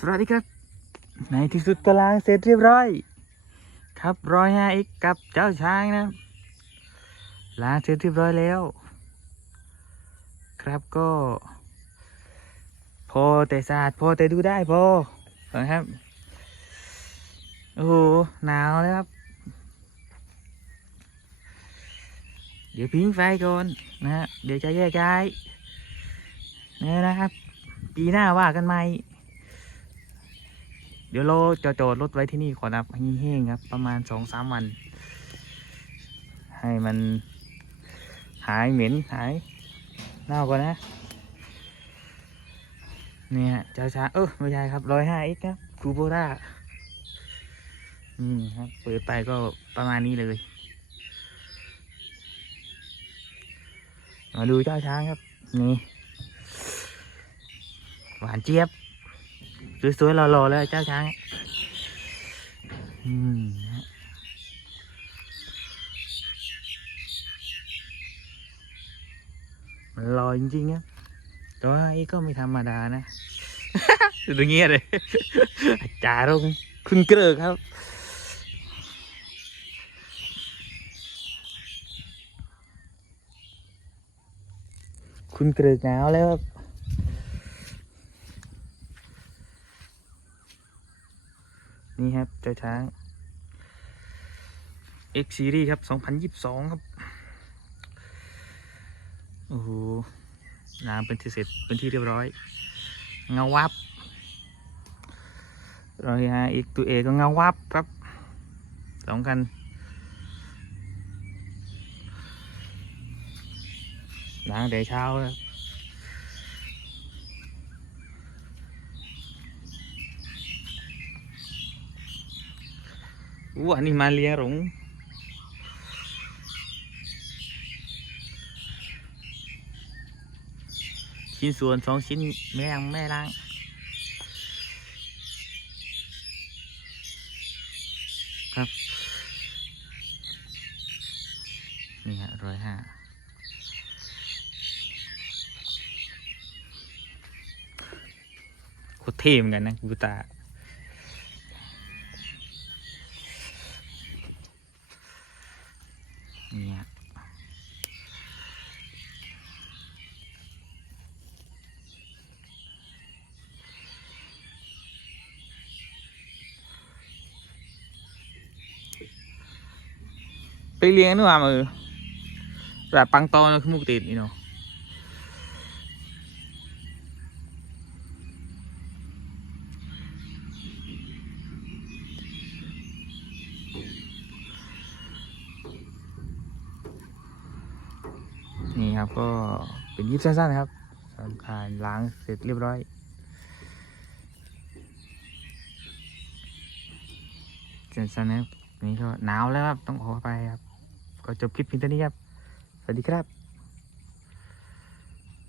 สวัสดีครับ ในที่สุดก็ล้างเสร็จเรียบร้อย ครับร้อยห้าอีกกับเจ้าช้างนะล้างเสร็จเรียบร้อยแล้ว ครับก็ พอแต่สะอาดพอแต่ดูได้พอนะครับโอ้โหหนาวเลยครับ เดี๋ยวพิงไฟก่อนนะฮะเดี๋ยวจะแยกย้ายเนี่ยนะครับ ปีหน้าว่ากันใหม่ เดี๋ยวเราจะจอดรถไว้ที่นี่ก่อนครับให้แห้งครับ ประมาณสองสามวัน ให้มันหายเหม็นหายเน่าก่อนนะ เนี่ยเจ้าช้างเออไม่ใช่ครับร้อยห้าเอ็กครับคูโบรานี่ครับเปิดไปก็ประมาณนี้เลยมาดูเจ้าช้างครับ นี่ หวานเจี๊ยบ สวยๆหล่อๆเลยเจ้าช้างอืมมันลอยจริงๆครับแตัวาอ้ก็ไม่ธรรมดานะดูตรงนี้เลยอาจารย์รงคุณเกลือครับคุณเกลือหนาวแล้วครับ นี่ครับเจ้าช้าง X Series ครับ 2022 ครับ โอ้โหน้ำเป็นที่เสร็จเป็นที่เรียบร้อย เงาวับรอยฮะอีกตัวเอก็เงาวับครับสองกันล้างแต่เช้าครับ อู้อันนี้มาเลี้ยงหลงชิ้นส่วนสองชิ้นแม่งแม่ล้าง ครับ นี่ฮะร้อยห้าโคตรเท่เหมือนกันนะกูตา เนี่ยไปเลี้ยงนู่นมือแบบปังตอ นี่ครับก็เป็นยิบสั้นๆนะครับสำคัญล้างเสร็จเรียบร้อยสั้นๆนะครับนี่ก็หนาวแล้วครับต้องขอไปครับ ก็จบคลิปเพียงเท่านี้ครับ สวัสดีครับ